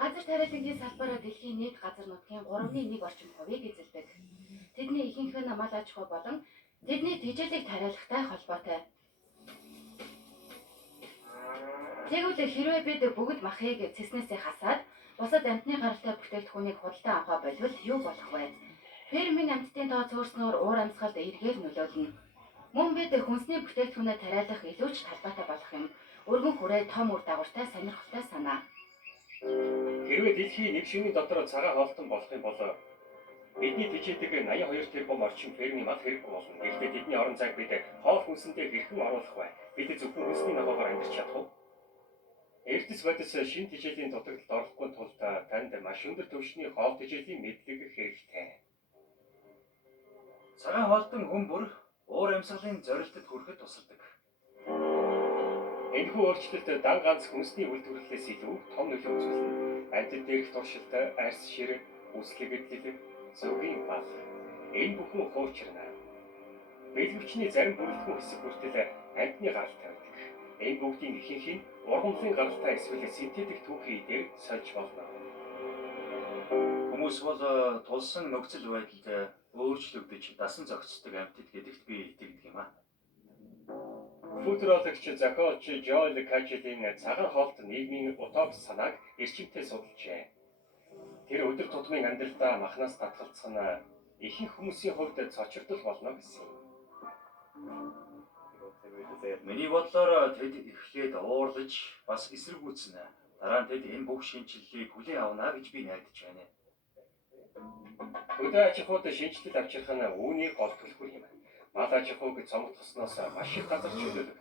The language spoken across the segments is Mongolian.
Газар тариалангийн салбараа дэлхийн нийт газар нутгийн 3.1 орчим хувийг эзэлдэг. Тэдний ихэнх нь мал аж ахуй болон тэдний тэжээлийг тариалахтай холбоотой. Тэгвэл хэрвээ бид бүгд махыг цэснээсээ хасаад бусад амьтны гаралтай бүтээгдэхүүнийг худалдан авах болвол юу болох вэ? Фермийн амьтдын тоо цөөрснөөр уур амьсгалд эргээр нөлөөлнө. Мөн бид хүнсний бүтээгдэхүүнээ тариалах илүү ч талбайтай болох юм. Өргөн хүрээ том үр дагавартай сонирхолтой санаа. Хэрвээ дэлхийн нэг шөнийн дотор цагаан хоолтон болох юм бол бидний тэжээдэг 82 тэрбум орчим фермийн мал хэрэггүй болно. Гэхдээ тэдний орон зайг бид хоол хүнсэндээ хэрхэн оруулах вэ? Бид зөвхөн хүнсний ногоогоор амьдарч чадах уу? Эрдэс бодис шин тэжээлийн дутагдлалд орохгүй тулд танд маш өндөр түвшний хоол тэжээлийн мэдлэг хэрэгтэй. Цагаан хоолтон хүн бүр уур амьсгалын зорилтод хүрэхэд тусалдаг. Энэхүү өөрчлөлт дан ганц хүнсний үйлдвэрлэлээс илүү том нөлөө үзүүлнэ. Амьтад дээрх туршилт, арьс шир, үслэгдлэл, зөвгийн бал. Энэ бүхэн хуучирна. Бэлгэвчний зарим бүрэлдэхүүн хэсэг хүртэл амьтны гарал тавьдаг. Энэ бүгдийн ихэнх нь ургамлын гаралтай эсвэл синтетик түүхий дээр сольж болно. Хүмүүс бол тулсан нөхцөл байдалд өөрчлөгдөж дасан зохицдог амьтад гэдэгт би итгэдэг юм аа. Футурологч зохиолч Жоэл Качелин цагаан хоолт нийгмийн утопс санааг эрчимтэй судалжээ. Тэр өдөр тутмын амьдралдаа махнаас татгалзах нь ихэнх хүмүүсийн хувьд цочирдол болно гэсэн юм. Миний бодлоор тэд эхлээд уурлаж бас эсэргүүцнэ. Дараа нь тэд энэ бүх шинжилгээг хүлээн авна гэж би найдаж байна. Хөдөө аж ахуйд шинжилэл авчрах нь үүний гол төлбөр юм. Мал аж ахуйг цомгтгосноос маш их газар чөлөөлөв.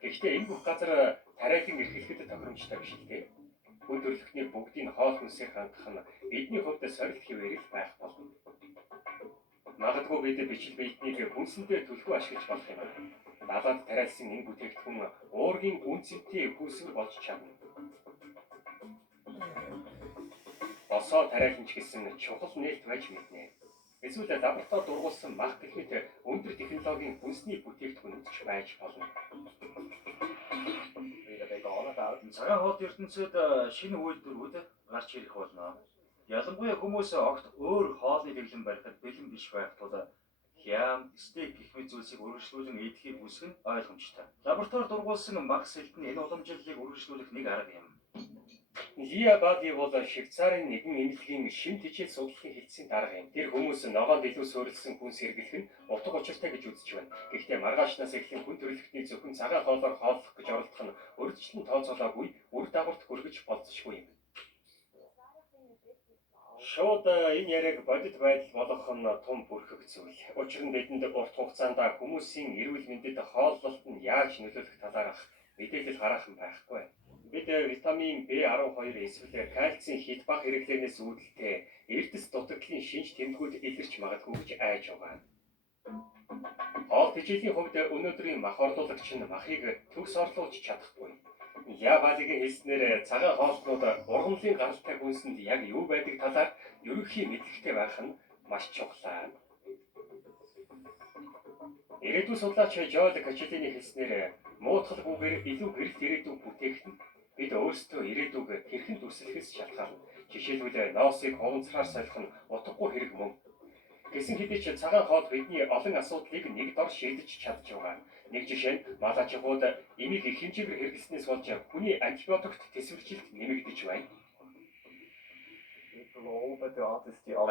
Гэхдээ энэ бүх газар тариалан эрхлэхэд тохиромжтой биш л дээ. Хүн төрөлхтний бүгдийг хоол хүнсээр хангах нь бидний хувьд сорилт хэвээр л байх болно. Магадгүй бид бичил биетнийг хүнсэндээ төлхөө ашиглаж болох юм. Далаад тариалсан энэ бүтээгдэхүүн уургийн үнцэнтэй хүүсвэр болж чадна. Босоо тариаланч гэсэн чухал нээлт байж мэднэ. Эсвэл лаборатори дургуулсан мах гэх мэт өндөр технологийн хүнсний бүтээгдэхүүн ч байж болно. Цагаан хоол ертөнцид шинэ үйлдвэрүүд гарч ирэх болно. Ялангуяа хүмүүс огт өөр хоолны дэглэм барихад бэлэн биш байх тул хям, стейк гэх мэт зүйлсийг үргэлжлүүлэн эдэхийг хүсэх нь ойлгомжтой. Лаборатори дургуулсан мах сэлт нь энэ уламжлалыг үргэлжлүүлэх нэг арга юм. Лиа Бади бол Швейцарын нэгэн эмнэлгийн шин тэжээл судлалын хэлтсийн дарга юм. Тэр хүмүүс ногоонд илүү суурилсан хүнс хэрэглэх нь утга учиртай гэж үзэж байна. Гэхдээ маргаашнаас эхлэн хүн төрөлхтний зөвхөн цагаан хоолоор хооллох гэж оролдох нь урьдчилан тооцоолоогүй үр дагаварт хүргэж болцсохгүй юм. Шууд энэ яриаг бодит байдал болгох нь том бүрхэг зүйл. Учир нь бидэнд урт хугацаанд хүмүүсийн эрүүл мэндэд хооллолт нь яаж нөлөөлөх талаарх мэдээлэл гаргах нь байхгүй. Бид витамин B12 эсвэл кальцийн хит бага хэрэглэнээс үүдэлтэй эрдэс дутагдлын шинж тэмдгүүд илэрч магадгүй гэж айж байгаа. Хоол тэжээлийн хувьд өнөөдрийн мах орлуулагч нь махыг төгс орлуулж чадахгүй. Ябалигийн хэлснээр цагаан хоолтнууд ургамлын гаралтай хүнсэнд яг юу байдаг талаар ерөнхий мэдлэгтэй байх нь маш чухал. Ирээдүйн судлаач Жоэл Качелиний хэлснээр муутгалгүйгээр илүү гэрэлт ирээдүйг бүтээх нь бид өөрсдөө ирээдүйг хэрхэн дүрслэхээс шалтгаална. Жишээлбэл ноосыг хуванцраар солих нь утгагүй хэрэг мөн. Гэсэн хэдий ч цагаан хоол бидний олон асуудлыг нэг дор шийдэж чадж байгаа. Нэг жишээ нь мал аж ахуйд энийг их хэмжээгээр хэрэглэснээс болж хүний антибиотикт тэсвэржилт нэмэгдэж байна.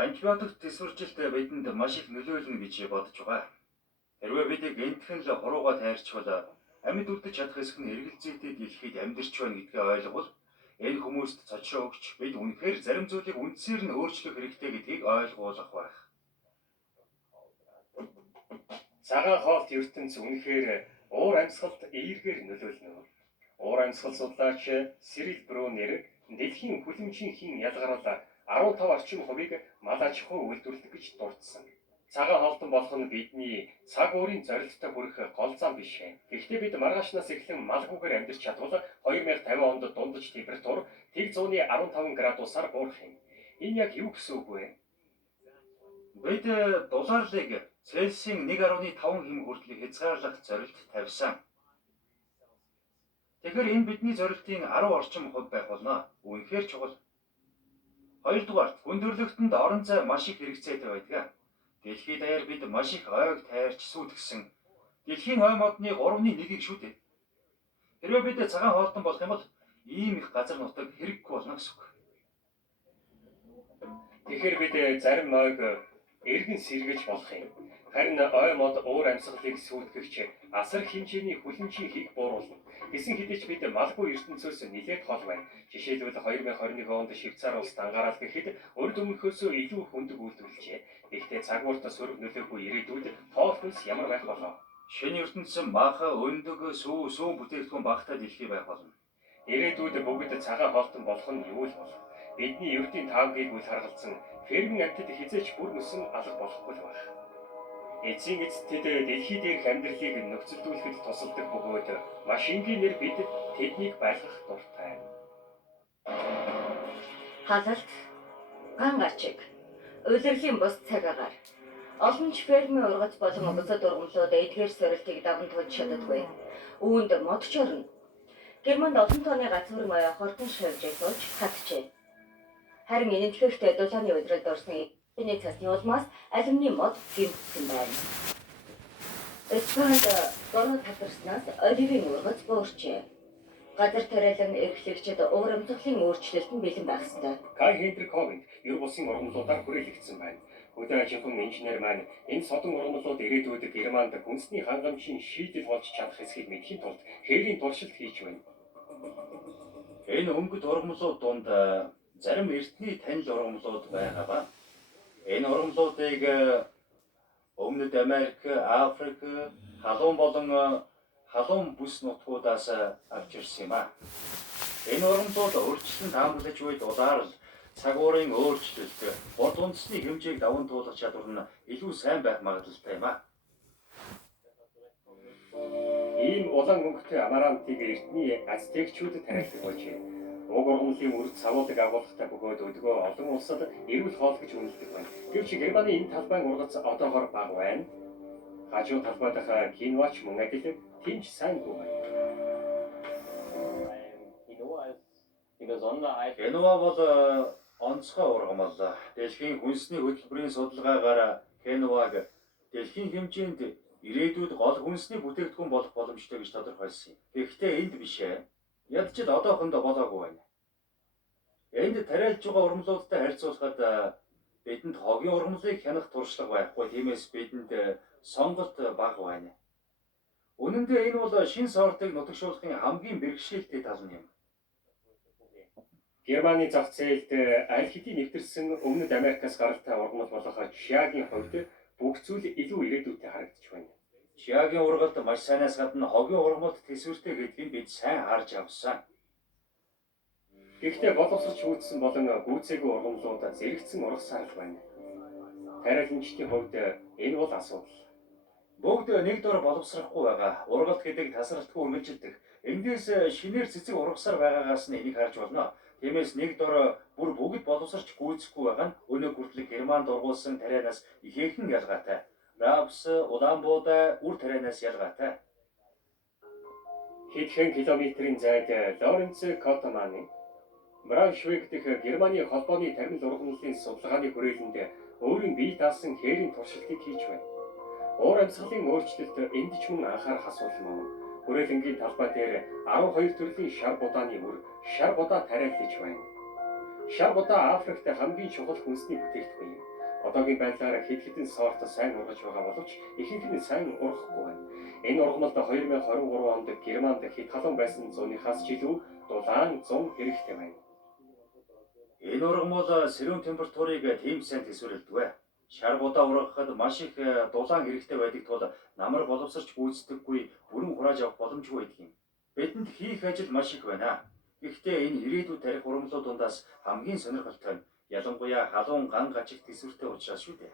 Антибиотик тэсвэржилт бидэнд маш их нөлөөлнө гэж бодож байгаа. Хэрвээ бид гентхэн л хуруугаа тайрчвал амьд үлдэж чадах хэсэг нь эргэлзээтэй дэлхийд амьдарч байна гэдгээ ойлгол энэ хүмүүст цочроо өгч бид үнэхээр зарим зүйлийг үндсээр нь өөрчлөх хэрэгтэй гэдгийг ойлгуулах байх. Цагаан хоолт ертөнц үнэхээр уур амьсгалд эергээр нөлөөлнө. Уур амьсгал судлаач Сирил Брунер дэлхийн хүлэмжийн ялгаруулал 15 орчим хувийг мал аж ахуй үйлдвэрлэдэг гэж дурдсан. Цагаан хоолтон болох нь бидний цаг уурын зорилттой хүрэх гол зам биш. Гэхдээ бид маргаашнаас эхлэн малгүйгээр амьдарч чадвал 2050 онд дундаж температур 115 градусаар буурах юм. Энэ яг юу гэсэн үг вэ? Бид дулаарлыг Цельсийн 1.5 хэм хүртэл хязгаарлах зорилт тавьсан. Тэгэхээр энэ бидний зорилтын 10 орчим хувь байх болно. Үнэхээр чухал. Хоёрдугаарт хүндрэлтэнд орон зай маш их хэрэгцээтэй байдаг. Дэлхийд даяар бид маш их ойг тайрч сүйтгэсэн дэлхийн ой модны 3/1-ийг шүү дээ. Хэрвээ бид цагаан хоолтон болох юм бол ийм их газар нутаг хэрэггүй болно гэсэн үг. Тэгэхээр бид зарим ойг эргэн сэргэж болох юм. Харин ой мод уур амьсгалыг сүйтгэгч асар хэмжээний хүлэнжийн хийг бууруулна. Гэсэн хэдий ч бид малгүй ертөнцөөс нэлээд хол байна. Жишээлбэл 2021 онд Швейцар улсад анхаарал гэхэд урд өмнөхөөсөө илүү хөндөг үйлдвэрлэжээ. Гэхдээ цагуурт сөрөг нөлөөгүй ирээдүйд тоол хүнс ямар байх болоо? Шинэ ертөнцийн маха өндөг сүү бүтээгдэхүүн багтаа дэлхий байх болно. Ирээдүйд бүгд цагаан хоолтон болох нь юу л болох? Бидний ердийн таавгийг үл харгалзан фермийн амьтад хизээч бүр мөсөн алга болохгүй л байх. Эцсийн эцэст тэд дэлхий дээрх амьдралыг нөхцөлдүүлэхэд тусалдаг бөгөөд маш энгийнээр бид тэднийг байлгах дуртай. Халалт, ган гарчиг, улирлын бус цаг агаар. Олон ч фермийн ургац болон бусад ургамлууд эдгээр сорилтыг даван туулж чаддаггүй. Үүнд модч орно. Германд олон тооны газвар маяг хордон шавьж сууж хатжээ. Харин энэтхэгт дулааны удралд орсны энэ цасны улмаас алюминий мод гэмтсэн байна. Эспанд гоног татарснаас оливын ургац буурчээ. Газар тариалан эрхлэгчид уур амьсгалын өөрчлөлтөнд бэлэн байх ёстой. Кай Хендрик Ховинд ер бусын ургамлуудаар хүрээлэгдсэн байна. Хөдөө аж ахуйн инженер маань энэ содон ургамлууд ирээдүйд Германд үндэсний хангамжийн шийдэл болж чадах эсэхийг мэдхийн тулд хээрийн туршилт хийж байна. Энэ өнгөт ургамлууд донд зарим эртний танил ургамлууд байгаа ба энэ ургамлуудыг Өмнөд Америк, Африк, халуун болон халуун бүс нутгуудаас авч ирсэн юм а. Энэ ургамлууд өөрчлөлтөнд таамаглаж буй дулаар л цагуурын өөрчлөлт, урд үндэсний хэмжээг даван туулах чадвар нь илүү сайн байх магадлалтай юм а. Ийм улаан өнгөтэй амарантыг эртний ацтекчүүд тариалдаг болжээ. Уг ургамлын үрд савуулаг агуулгатай бөгөөд өдгөө олон улсад эрүүл хоол гэж үнэлдэг байна. Гэвч Германы энэ талбайн ургац одоогоор бага байна. Хажуу талбай дахь киноч мөн адил тэмч сайнгүй байна. Генуа бол онцгой ургамал. Дэлхийн хүнсний хөтөлбөрийн судалгаагаар Генуаг дэлхийн хэмжээнд ирээдүйд гол хүнсний бүтээгдэхүүн болох боломжтой гэж тодорхойлсон юм. Гэхдээ энд биш ээ. Ядчил одоохондоо болоогүй байна. Энд тариалж байгаа ургамлуудтай харьцуулахад бидэнд хогийн ургамлыг хянах туршлага байхгүй. Тиймээс бидэнд сонголт бага байна. Үнэн дээр энэ бол шин сортыг нутагшуулахын хамгийн бэрхшээлтэй тал нь юм. Германы зах зээлд аль хэдийн нэвтэрсэн Өмнөд Америкаас гаралтай ургамал болох чиагийн хувьд бүх зүйл илүү ирээдүйтэй харагдаж байна. Чиагийн ургалд маш сайнаас гадна хогийн ургамалд төсвөртэй гэдгийг бид сайн харж авсан. Гэхдээ боловсрч үүдсэн болон гүйцээгүй ургамлууд зэрэгцэн ургасаар л байна. Тариаланчдын хувьд энэ бол асуудал. Бүгд нэг дор боловсрахгүй байгаа. Ургалт гэдэг тасралтгүй үргэлжилдэг. Эндээс шинээр цэцэг ургасаар байгаагаас нь энийг харж болно. Тиймээс нэг дор бүр бүгд боловсрч гүйцэхгүй байгаа нь өнөө хүртэл Германд ургуулсан тарианаас ихээхэн ялгаатай. Рапс, улаан буудай, үр тарианаас ялгаатай. Хэдхэн километрийн зайд Лоренц Коттманы Брауншвейг дэх Германы холбооны тармил ургамлын судалгааны хүрээлэнд өөрийн бие даасан хээрийн туршилтыг хийж байна. Уур амьсгалын өөрчлөлт энд ч мөн анхаарах асуудал мөн. Хүрээлэнгийн талбай дээр 12 төрлийн шар будааны үр, шар будаа тариалж байна. Шар будаа Африкт хамгийн чухал хүнсний бүтээгдэхүүн юм. Одоогийн байдлаар хэд хэдэн сорт сайн ургаж байгаа боловч ихэнх нь сайн ургахгүй байна. Энэ ургамалд 2023 онд Германд хэд халуун байсан зуунихаас ч илүү дулаан зун хэрэгтэй байна. Энэ ургамал сэрүүн температурыг тийм сайн төсвөрлөдөг. Шар будаа ургахад маш их дулаан хэрэгтэй байдаг тул намар боловсрч гүйцэдэггүй бүрэн хурааж авах боломжгүй байдаг юм. Бидэнд хийх ажил маш их байна. Гэхдээ энэ ирээдүйд тарих ургамлууд дундаас хамгийн сонирхолтой нь ялангуяа халуун ган гажиг төсвөртэй учраас шүү дээ.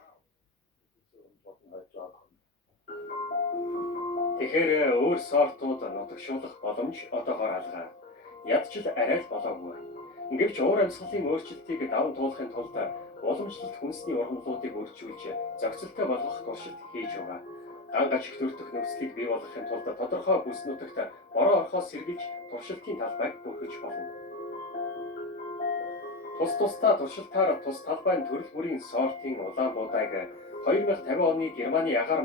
Тэгэхээр өөр сортууд нутагшуулах боломж одоогоор алгаа. Ядчил арай л болоогүй. Гэвч уур амьсгалын өөрчлөлтийг даван туулахын тулд уламжлалт хүнсний ургамлуудыг өргөжүүлж зохицолтой болгох туршилт хийж байгаа. Ган гажиг төртөх нөхцөлийг бий болгохын тулд тодорхой бүс нутагт бороо орхоос сэргийлж туршилтын талбайг бүрхэж болно. Тус тусдаа туршилтаар тус талбайн төрөл бүрийн сортын улаан буудааг 2050 оны Германы агаар